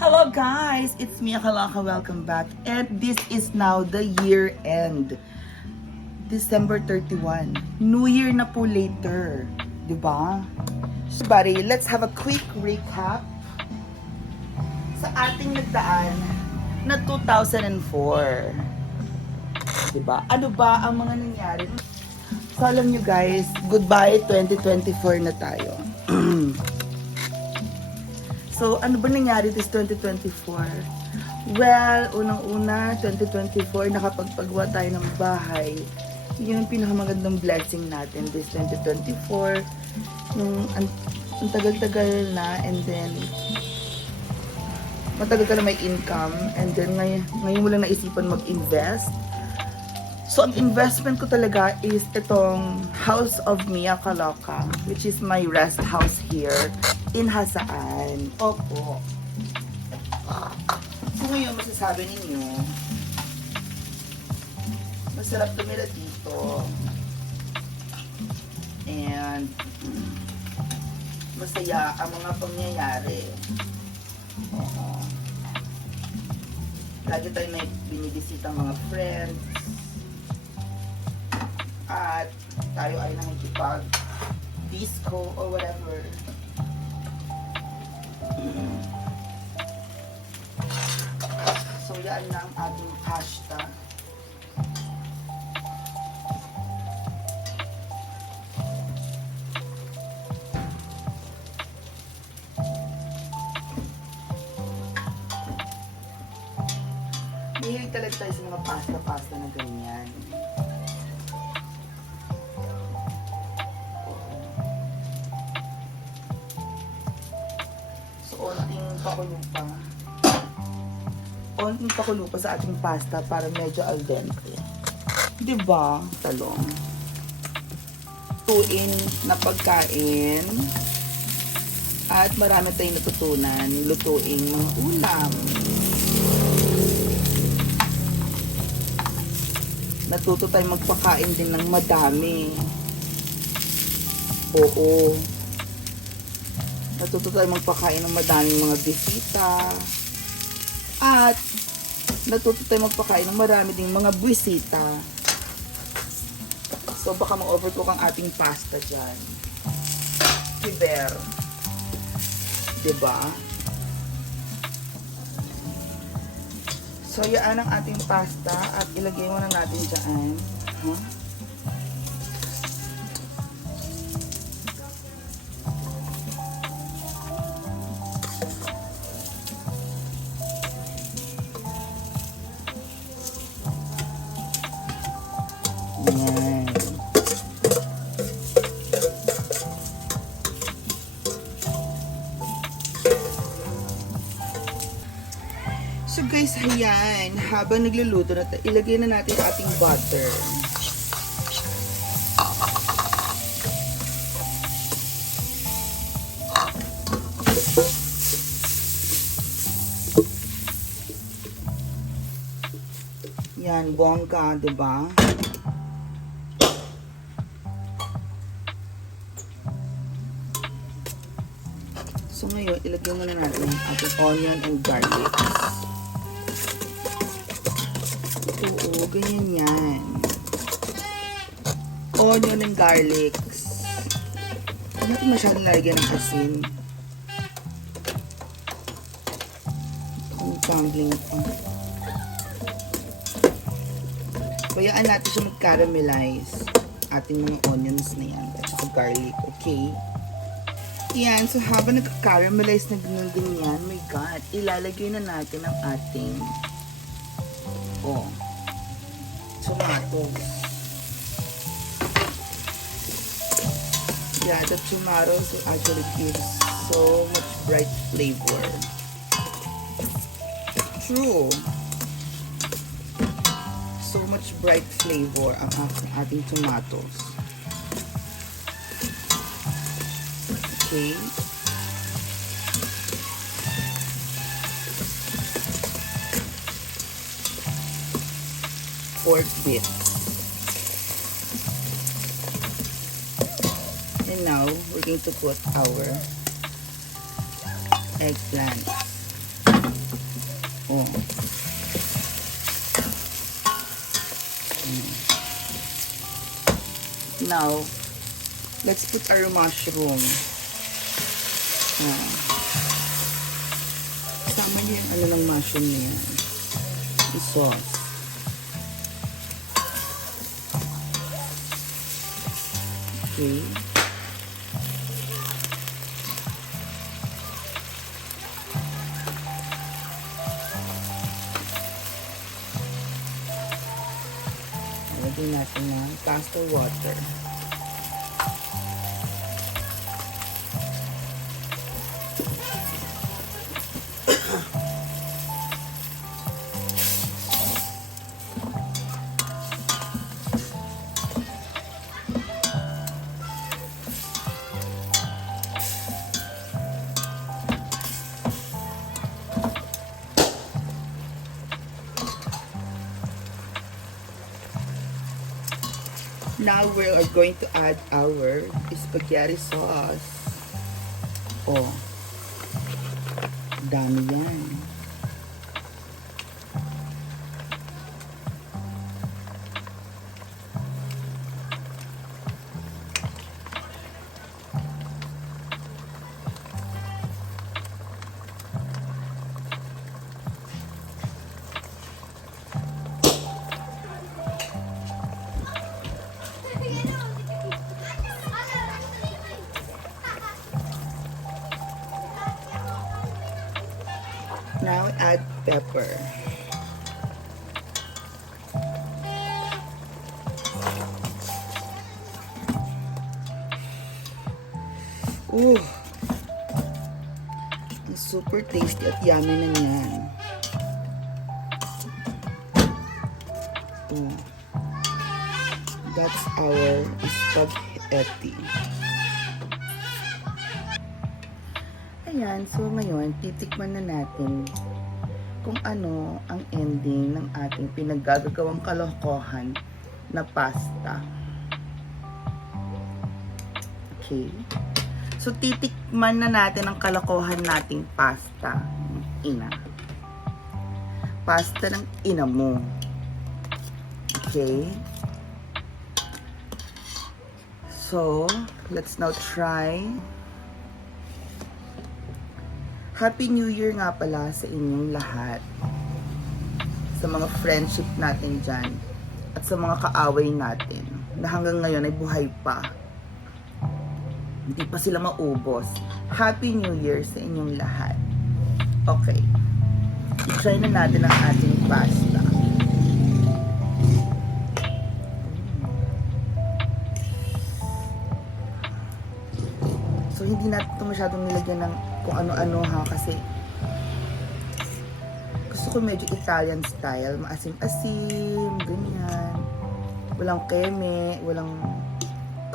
Hello guys, it's Mia Kalaka. Welcome back. And this is now the year end. December 31. New Year na po later. Diba? So, buddy, let's have a quick recap sa ating nagdaan na 2004. Diba? Ano ba ang mga nangyari? So, alam nyo guys, goodbye 2024 na tayo. So, ano ba nangyari this 2024? Well, unang-una, 2024, nakapagpagawa tayo ng bahay. Yun ang pinakamagandang blessing natin this 2024. Nung ang tagal-tagal na, and then, matagal ka na may income, and then ngayon mo lang naisipan mag-invest. So, ang investment ko talaga is itong House of Mia Kalaka, which is my rest house here in Hasaan. Opo. So, ngayon, masasabi ninyo, masarap tumira dito. And, masaya ang mga pangyayari. Oo. Lagi tayo may binibisita mga friends. At tayo ay nakikipag-disco or whatever. So, yan na ang ating hashtag. Mahilig talaga tayo sa mga pasta-pasta na ganyan. Onting pakulo pa sa ating pasta para medyo al dente. Diba? Talong. Tuin na pagkain. At marami tayong natutunan. Lutuing mga ulam. Natuto tayong magpakain din ng madami. Oo. Natuto tayong magpakain ng madaming mga bisita. At natuto tayo magpakain ng marami ding mga bisita. So baka ma-overcook ang ating pasta dyan. Kiber. Diba? So yan ang ating pasta at ilagay mo na natin dyan. Huh? Yan. So guys, ayan, habang nagluluto na ilagay na natin ating butter. Yan, bongga, diba? So ngayon, ilagay muna natin ang ating onion and garlic. Oo, ganyan yan. Onion and garlic. Hindi natin masyadong lalagyan ng asin. Ang tumbling pa. Bayaan natin siya mag-caramelize. Ating mga onions na yan. At saka garlic, okay? Yan, so habang nagka-caramelize na ganyan, my God, ilalagay na natin ang ating tomatoes. Yeah, the tomatoes will actually give so much bright flavor. True. So much bright flavor ang ating tomatoes. Okay. Pork bits. And now, we're going to put our eggplant. Oh. Now, let's put our mushroom. Sama niyo yung ano ng mushroom na yan. Yung sauce. Okay. Lagyan natin ng pasta water. Now we are going to add our spaghetti sauce. Oh, dami yan. Now add pepper. Ooh, super tasty at yummy na yan. Ooh. That's our spaghetti. Ayan, so ngayon, titikman na natin kung ano ang ending ng ating pinaggagawang kalokohan na pasta. Okay. So, titikman na natin ang kalokohan nating pasta. Ina. Pasta ng ina mo. Okay. So, let's now try. Happy New Year nga pala sa inyong lahat. Sa mga friendship natin dyan. At sa mga kaaway natin. Na hanggang ngayon ay buhay pa. Hindi pa sila maubos. Happy New Year sa inyong lahat. Okay. I-try na natin ang ating pasta. So, hindi natin ito masyadong nilagyan ng kung ano-ano ha, kasi gusto ko medyo Italian style, maasim-asim, ganyan. Walang keme, walang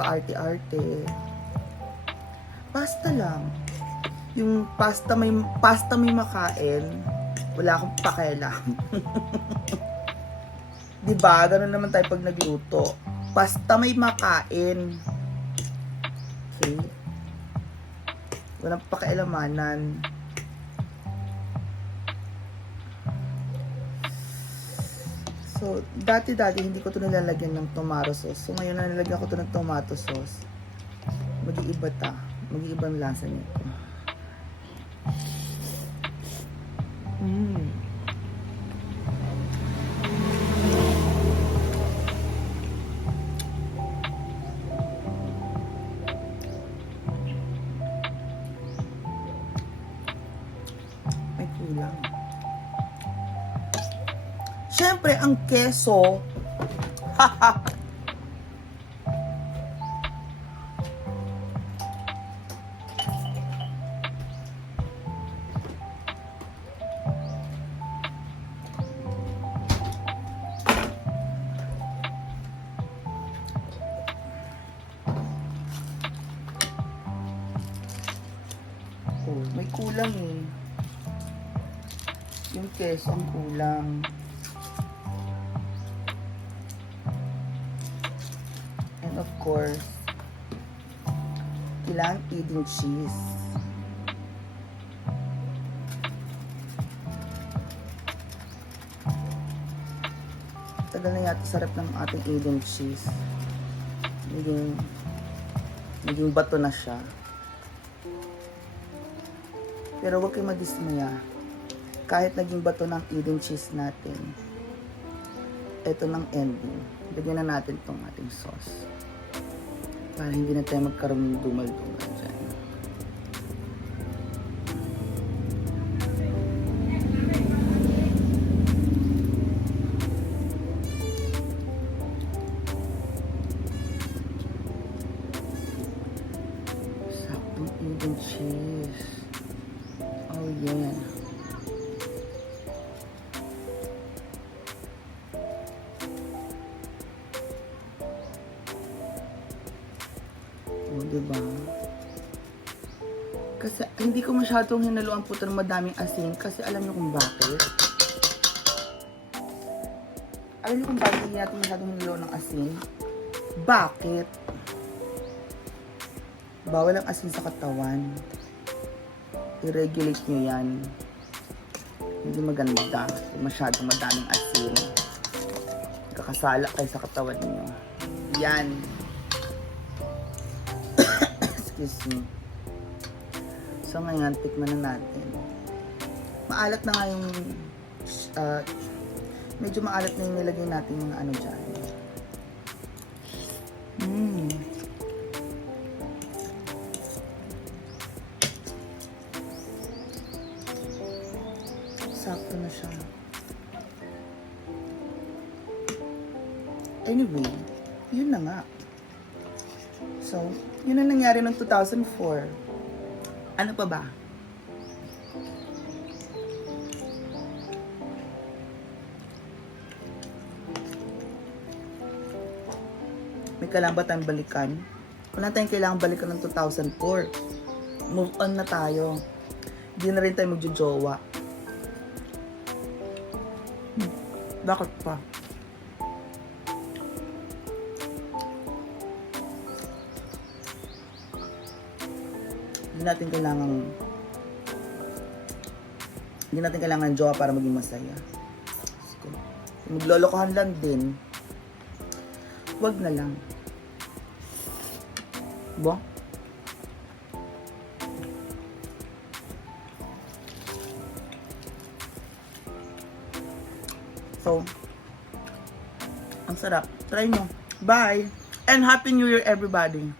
kaarte-arte. Pasta lang. Yung pasta may makain, wala akong pakialam. Diba? Ganun naman tayo pag nagluto. Pasta may makain. Okay? Walang pakialamanan. So, dati hindi ko ito nilalagyan ng tomato sauce. So, ngayon na nilagyan ko ito ng tomato sauce. Mag-iiba ta. Mag-iibang lasa nito. May kulang. Siyempre, ang keso. Oh, may kulang eh. Yung keso ang kulang. And of course, kailangan eating cheese. tagal na yata sarap ng ating Eden cheese. Naging bato na siya. Pero huwag kayo madismaya. Kahit naging bato ng Eden cheese natin, ito ng ending. Lagyan na natin itong ating sauce. Para hindi na tayo magkaroon ng dumal-dumal dyan. Saktong Eden cheese. Oh yeah. Oh, diba? Kasi hindi ko masyadong hinaluan po ito ng madaming asin kasi alam niyo kung bakit? Alam niyo kung bakit hindi natin masyadong hinaluan ng asin? Bakit? Bawal ang asin sa katawan. I-regulate nyo yan. Hindi maganda. Masyadong madaming asin. Kakasala kayo sa katawan nyo. Yan. Excuse me. So ngayon, tikman na natin. Maalat na nga yung medyo maalat na yung nilagay natin yung ano dyan. Sakto na siya. Anyway, yun na nga. So, yun ang nangyari noong 2004. Ano pa ba? May kailangan ba tayong balikan? Wala tayong kailangan balikan ng 2004. Move on na tayo. Hindi na rin tayo magjojowa. Bakit pa? Hindi natin kailangan ng jowa para maging masaya. Kung maglolokohan lang din, wag na lang. Bo? So, ang sarap. Try nyo. Bye! And Happy New Year, everybody!